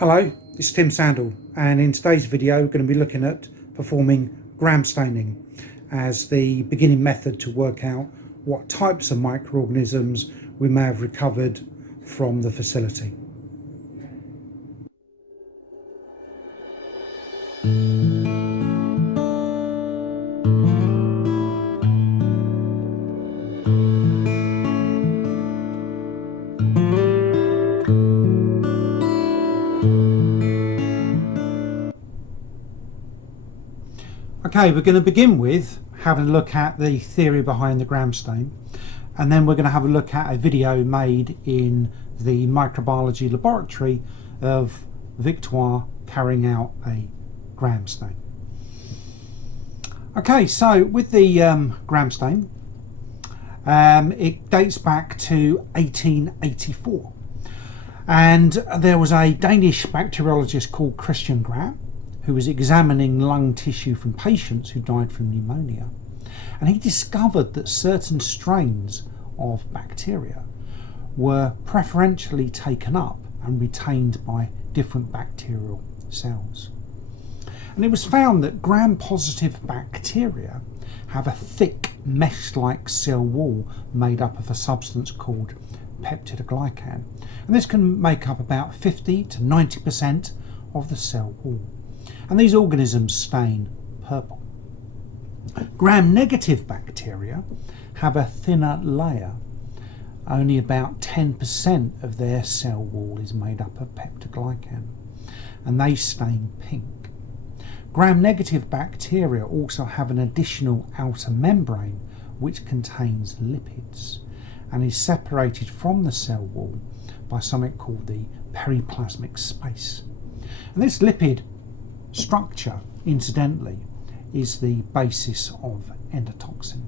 Hello, it's Tim Sandle, and in today's video we're going to be looking at performing gram staining as the beginning method to work out what types of microorganisms we may have recovered from the facility. Okay, we're going to begin with having a look at the theory behind the gram stain, and then we're going to have a look at a video made in the microbiology laboratory of Victoire carrying out a gram stain. Okay, so with the gram stain, it dates back to 1884, and there was a Danish bacteriologist called Christian Gram who was examining lung tissue from patients who died from pneumonia, and he discovered that certain strains of bacteria were preferentially taken up and retained by different bacterial cells. And it was found that gram-positive bacteria have a thick mesh-like cell wall made up of a substance called peptidoglycan, and this can make up about 50 to 90% of the cell wall. And these organisms stain purple. Gram-negative bacteria have a thinner layer. Only about 10% of their cell wall is made up of peptidoglycan, and they stain pink. Gram-negative bacteria also have an additional outer membrane which contains lipids and is separated from the cell wall by something called the periplasmic space. And this lipid structure, incidentally, is the basis of endotoxin.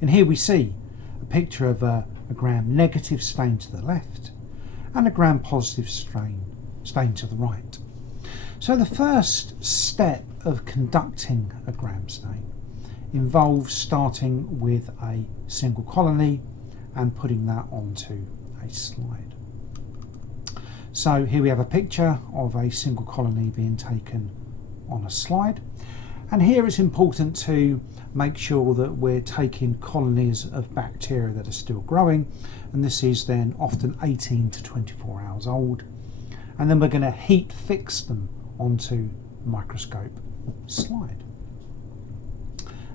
And here we see a picture of a gram-negative stain to the left and a gram-positive stain to the right. So the first step of conducting a gram stain involves starting with a single colony and putting that onto a slide. So here we have a picture of a single colony being taken on a slide, and here it's important to make sure that we're taking colonies of bacteria that are still growing, and this is then often 18 to 24 hours old, and then we're going to heat fix them onto the microscope slide.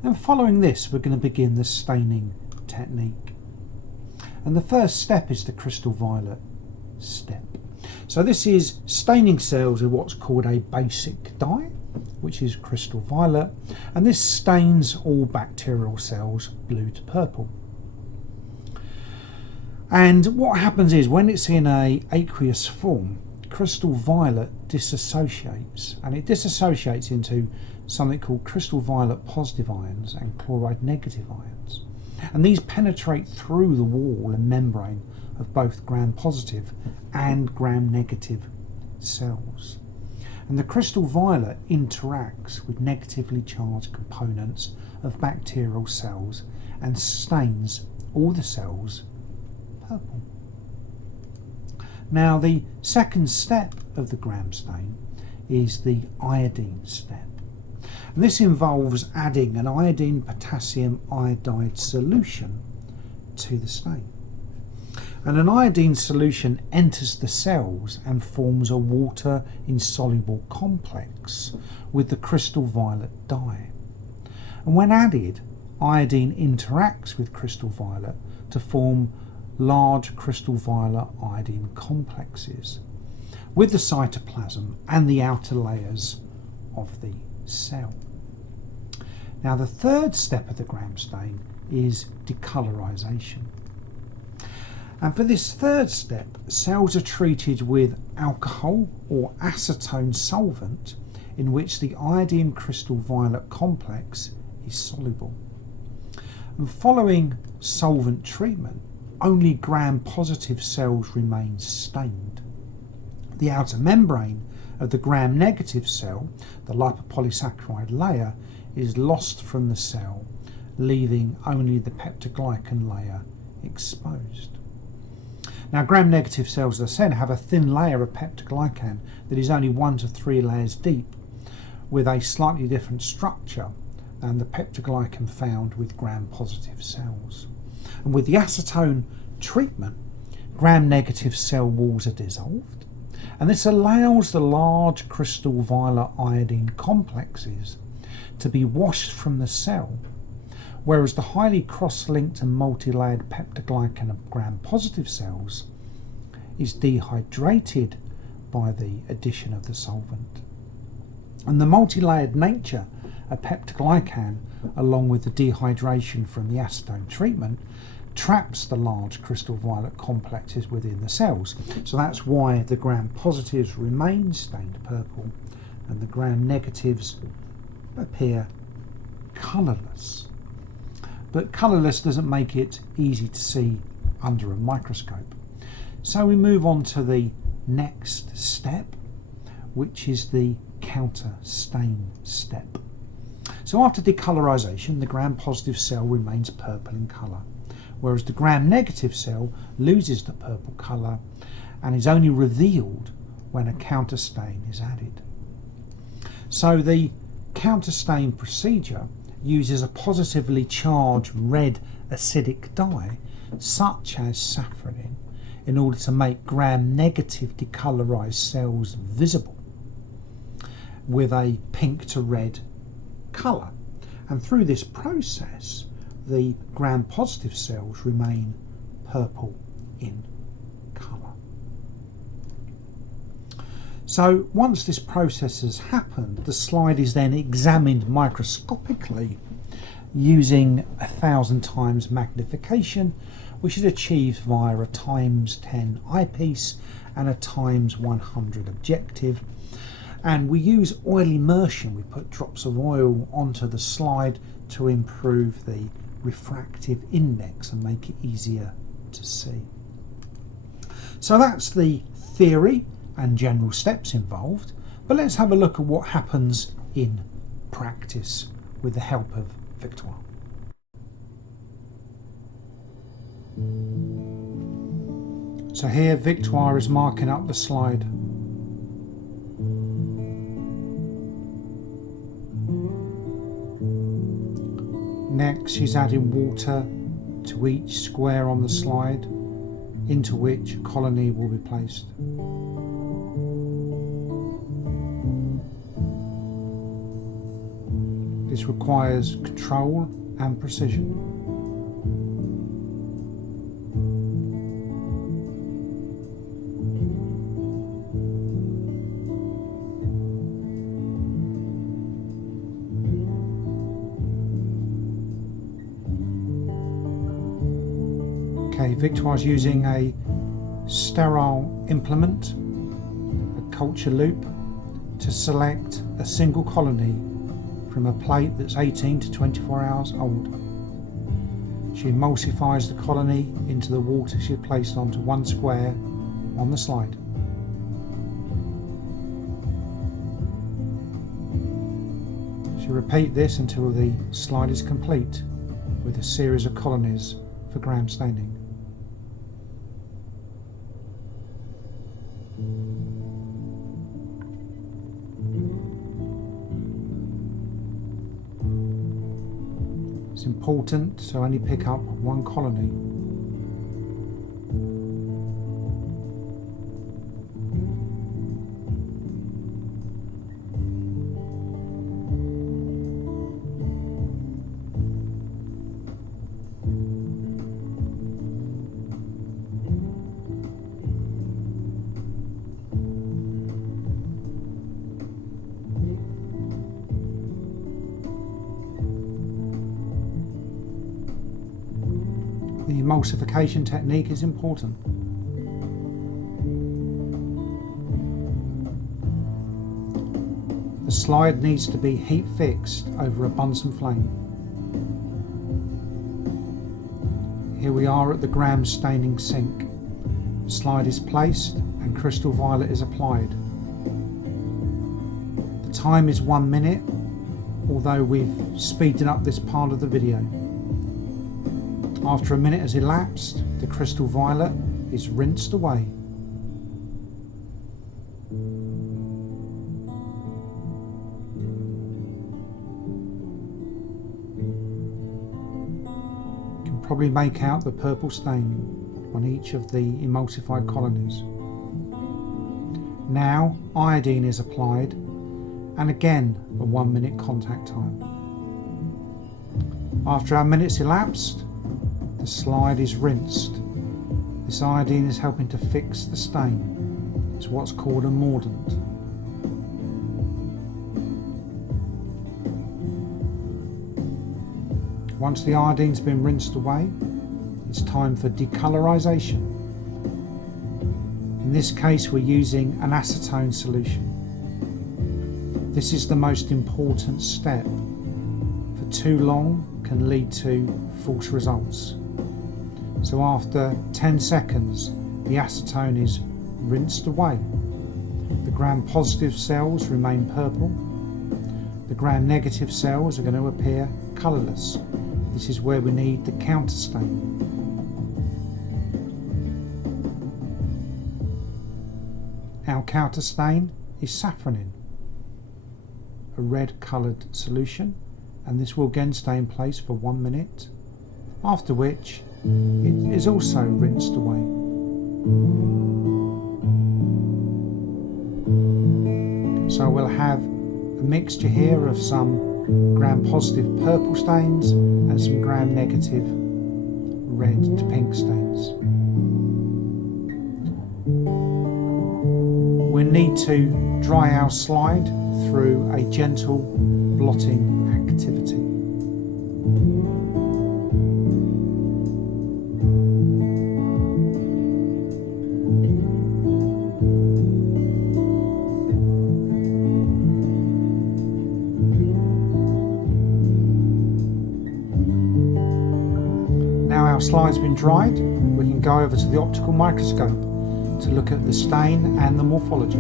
And following this we're going to begin the staining technique, and the first step is the crystal violet step. So this is staining cells with what's called a basic dye, which is crystal violet, and this stains all bacterial cells blue to purple. And what happens is when it's in a aqueous form, crystal violet dissociates, and it dissociates into something called crystal violet positive ions and chloride negative ions, and these penetrate through the wall and membrane of both gram-positive and gram-negative cells. And the crystal violet interacts with negatively charged components of bacterial cells and stains all the cells purple. Now the second step of the gram stain is the iodine step. And this involves adding an iodine potassium iodide solution to the stain. And an iodine solution enters the cells and forms a water insoluble complex with the crystal violet dye. And when added, iodine interacts with crystal violet to form large crystal violet iodine complexes with the cytoplasm and the outer layers of the cell. Now the third step of the gram stain is decolorization. And for this third step, cells are treated with alcohol or acetone solvent in which the iodine crystal violet complex is soluble. And following solvent treatment, only gram-positive cells remain stained. The outer membrane of the gram-negative cell, the lipopolysaccharide layer, is lost from the cell, leaving only the peptidoglycan layer exposed. Now, gram-negative cells, as I said, have a thin layer of peptidoglycan that is only 1 to 3 layers deep, with a slightly different structure than the peptidoglycan found with gram-positive cells. And with the acetone treatment, gram-negative cell walls are dissolved, and this allows the large crystal violet iodine complexes to be washed from the cell, whereas the highly cross-linked and multi-layered peptidoglycan of gram-positive cells is dehydrated by the addition of the solvent. And the multi-layered nature of peptidoglycan, along with the dehydration from the acetone treatment, traps the large crystal violet complexes within the cells. So that's why the gram-positives remain stained purple and the gram-negatives appear colourless. But colourless doesn't make it easy to see under a microscope. So we move on to the next step, which is the counter stain step. So after decolorization, the gram-positive cell remains purple in colour, whereas the gram-negative cell loses the purple colour and is only revealed when a counter stain is added. So the counter stain procedure uses a positively charged red acidic dye, such as safranin, in order to make gram-negative decolorized cells visible with a pink to red colour. And through this process, the gram-positive cells remain purple in colour. So once this process has happened, the slide is then examined microscopically using 1,000 times magnification, which is achieved via a ×10 eyepiece and a ×100 objective. And we use oil immersion. We put drops of oil onto the slide to improve the refractive index and make it easier to see. So that's the theory and general steps involved, but let's have a look at what happens in practice with the help of Victoire. So here Victoire is marking up the slide. Next, she's adding water to each square on the slide, into which a colony will be placed. This requires control and precision. Okay, Victoire's using a sterile implement, a culture loop, to select a single colony from a plate that's 18 to 24 hours old. She emulsifies the colony into the water she placed onto one square on the slide. She repeats this until the slide is complete with a series of colonies for gram staining. It's important to only pick up one colony. The emulsification technique is important. The slide needs to be heat fixed over a Bunsen flame. Here we are at the gram staining sink. The slide is placed and crystal violet is applied. The time is 1 minute, although we've speeded up this part of the video. After a minute has elapsed, the crystal violet is rinsed away. You can probably make out the purple stain on each of the emulsified colonies. Now iodine is applied, and again a 1 minute contact time. After our minutes elapsed, the slide is rinsed. This iodine is helping to fix the stain. It's what's called a mordant. Once the iodine's been rinsed away, it's time for decolorization. In this case, we're using an acetone solution. This is the most important step. For too long can lead to false results. So after 10 seconds, the acetone is rinsed away. The gram-positive cells remain purple. The gram-negative cells are going to appear colourless. This is where we need the counterstain. Our counterstain is safranin, a red coloured solution, and this will again stay in place for 1 minute, after which it is also rinsed away. So we'll have a mixture here of some gram-positive purple stains and some gram-negative red to pink stains. We need to dry our slide through a gentle blotting activity. Now our slide's been dried, we can go over to the optical microscope to look at the stain and the morphology.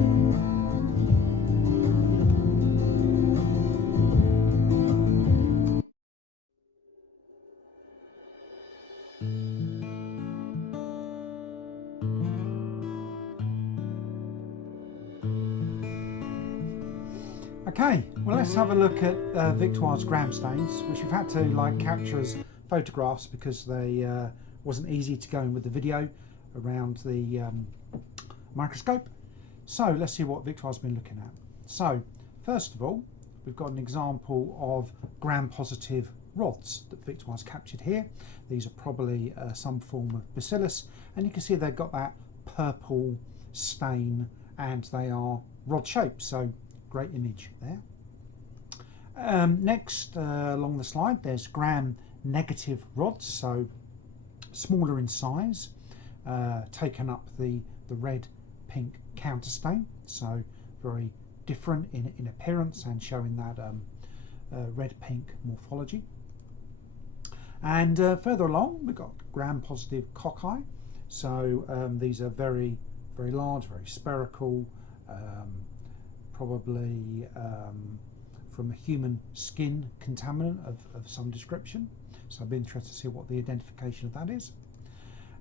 Okay, well let's have a look at Victoire's gram stains, which we've had to capture as photographs because they wasn't easy to go in with the video around the microscope. So let's see what Victoire's been looking at. So first of all, we've got an example of gram-positive rods that Victoire's captured here. These are probably some form of bacillus, and you can see they've got that purple stain and they are rod shaped, so great image there. Next along the slide there's gram-negative rods, so smaller in size, taken up the red-pink counterstain, so very different in appearance and showing that red-pink morphology. And further along we've got gram-positive cocci, so these are very large, very spherical, probably from a human skin contaminant of some description. So I'd be interested to see what the identification of that is.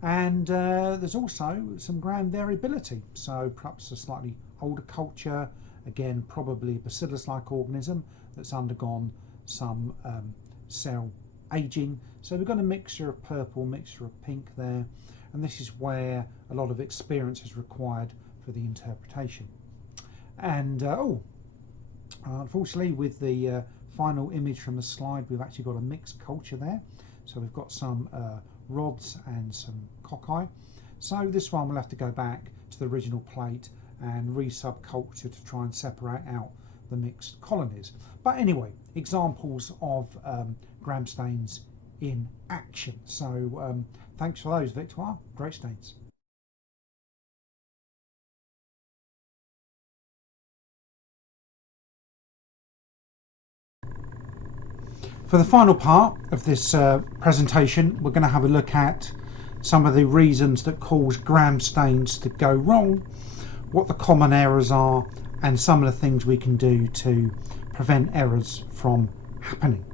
And there's also some gram variability, so perhaps a slightly older culture, again probably a bacillus-like organism that's undergone some cell aging. So we've got a mixture of purple, mixture of pink there, and this is where a lot of experience is required for the interpretation. And unfortunately with the final image from the slide, we've actually got a mixed culture there. So we've got some rods and some cocci. So this one we'll have to go back to the original plate and re-subculture to try and separate out the mixed colonies. But anyway, examples of gram stains in action. So thanks for those, Victoire. Great stains. For the final part of this presentation, we're going to have a look at some of the reasons that cause gram stains to go wrong, what the common errors are, and some of the things we can do to prevent errors from happening.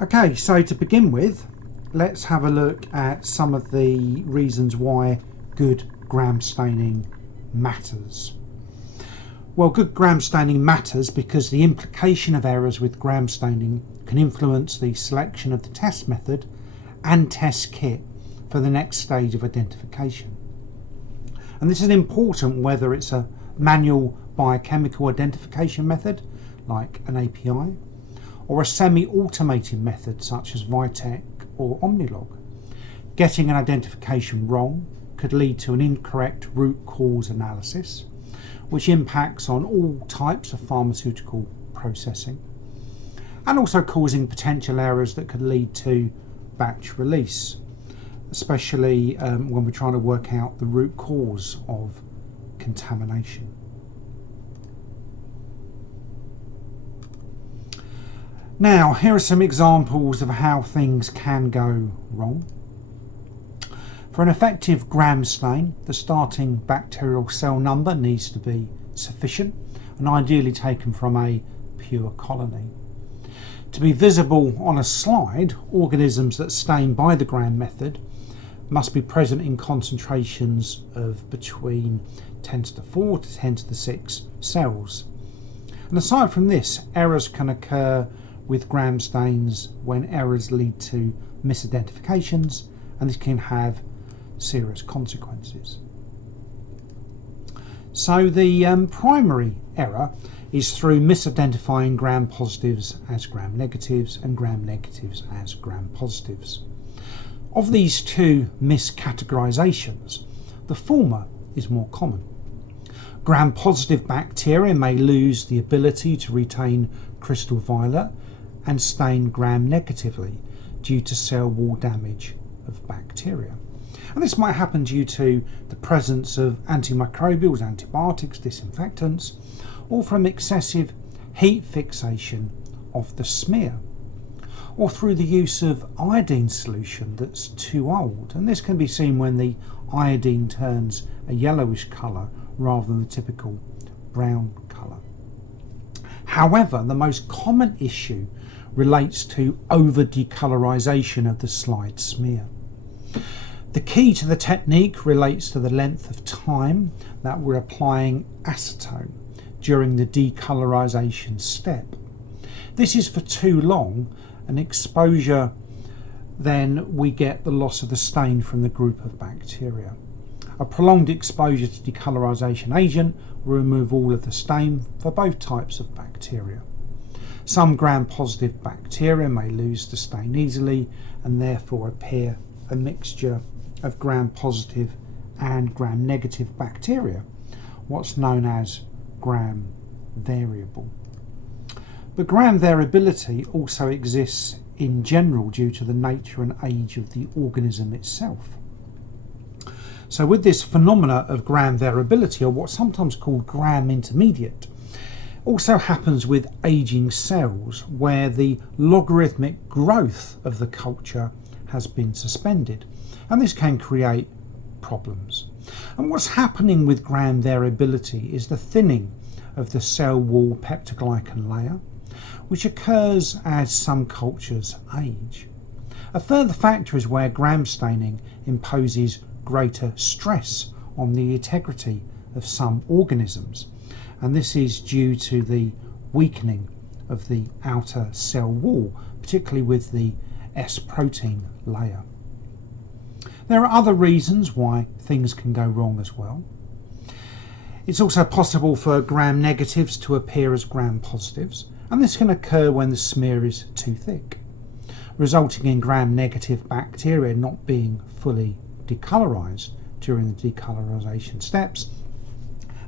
Okay, so to begin with, let's have a look at some of the reasons why good gram staining matters. Well, good gram staining matters because the implication of errors with gram staining can influence the selection of the test method and test kit for the next stage of identification. And this is important whether it's a manual biochemical identification method like an API or a semi-automated method such as Vitek or Omnilog. Getting an identification wrong could lead to an incorrect root cause analysis, which impacts on all types of pharmaceutical processing, and also causing potential errors that could lead to batch release, especially when we're trying to work out the root cause of contamination. Now, here are some examples of how things can go wrong. For an effective gram stain, the starting bacterial cell number needs to be sufficient and ideally taken from a pure colony. To be visible on a slide, organisms that stain by the gram method must be present in concentrations of between 10 to the 4 to 10 to the 6 cells. And aside from this, errors can occur with gram stains when errors lead to misidentifications, and this can have serious consequences. So the primary error is through misidentifying gram positives as gram negatives and gram negatives as gram positives. Of these two miscategorizations, the former is more common. Gram positive bacteria may lose the ability to retain crystal violet and stain gram negatively due to cell wall damage of bacteria. And this might happen due to the presence of antimicrobials, antibiotics, disinfectants, or from excessive heat fixation of the smear, or through the use of iodine solution that's too old. And this can be seen when the iodine turns a yellowish colour rather than the typical brown colour. However, the most common issue relates to over-decolorization of the slide smear. The key to the technique relates to the length of time that we're applying acetone during the decolorization step. This is for too long an exposure, then we get the loss of the stain from the group of bacteria. A prolonged exposure to decolorization agent will remove all of the stain for both types of bacteria. Some gram-positive bacteria may lose the stain easily and therefore appear a mixture of gram-positive and gram-negative bacteria, what's known as gram variable. But gram variability also exists in general due to the nature and age of the organism itself. So with this phenomena of gram variability, or what's sometimes called gram intermediate, also happens with aging cells where the logarithmic growth of the culture has been suspended, and this can create problems. And what's happening with gram variability is the thinning of the cell wall peptidoglycan layer, which occurs as some cultures age. A further factor is where gram staining imposes greater stress on the integrity of some organisms, and this is due to the weakening of the outer cell wall, particularly with the S protein layer. There are other reasons why things can go wrong as well. It's also possible for gram negatives to appear as gram positives, and this can occur when the smear is too thick, resulting in gram negative bacteria not being fully decolorized during the decolorization steps,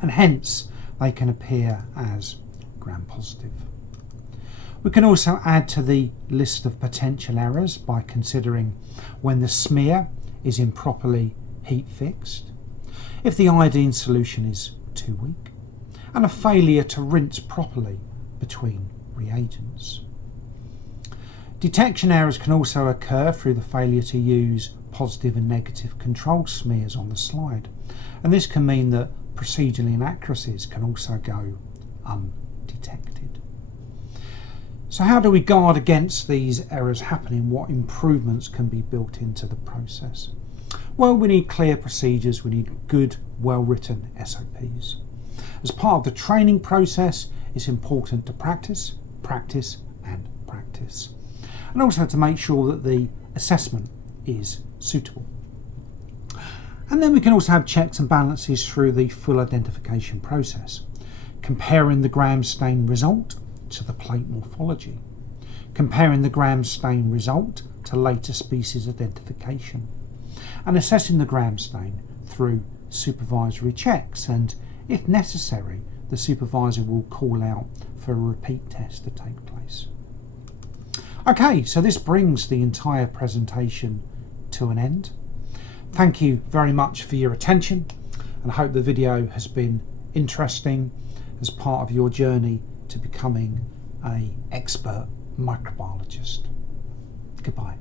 and hence they can appear as gram positive. We can also add to the list of potential errors by considering when the smear is improperly heat fixed, if the iodine solution is too weak, and a failure to rinse properly between reagents. Detection errors can also occur through the failure to use positive and negative control smears on the slide, and this can mean that procedural inaccuracies can also go undetected. So how do we guard against these errors happening? What improvements can be built into the process? Well, we need clear procedures, we need good, well-written SOPs. As part of the training process, it's important to practice, practice and practice. And also to make sure that the assessment is suitable. And then we can also have checks and balances through the full identification process, comparing the gram stain result to the plate morphology, comparing the gram stain result to later species identification, and assessing the gram stain through supervisory checks, and if necessary the supervisor will call out for a repeat test to take place. Okay, so this brings the entire presentation to an end. Thank you very much for your attention, and I hope the video has been interesting as part of your journey to becoming an expert microbiologist. Goodbye.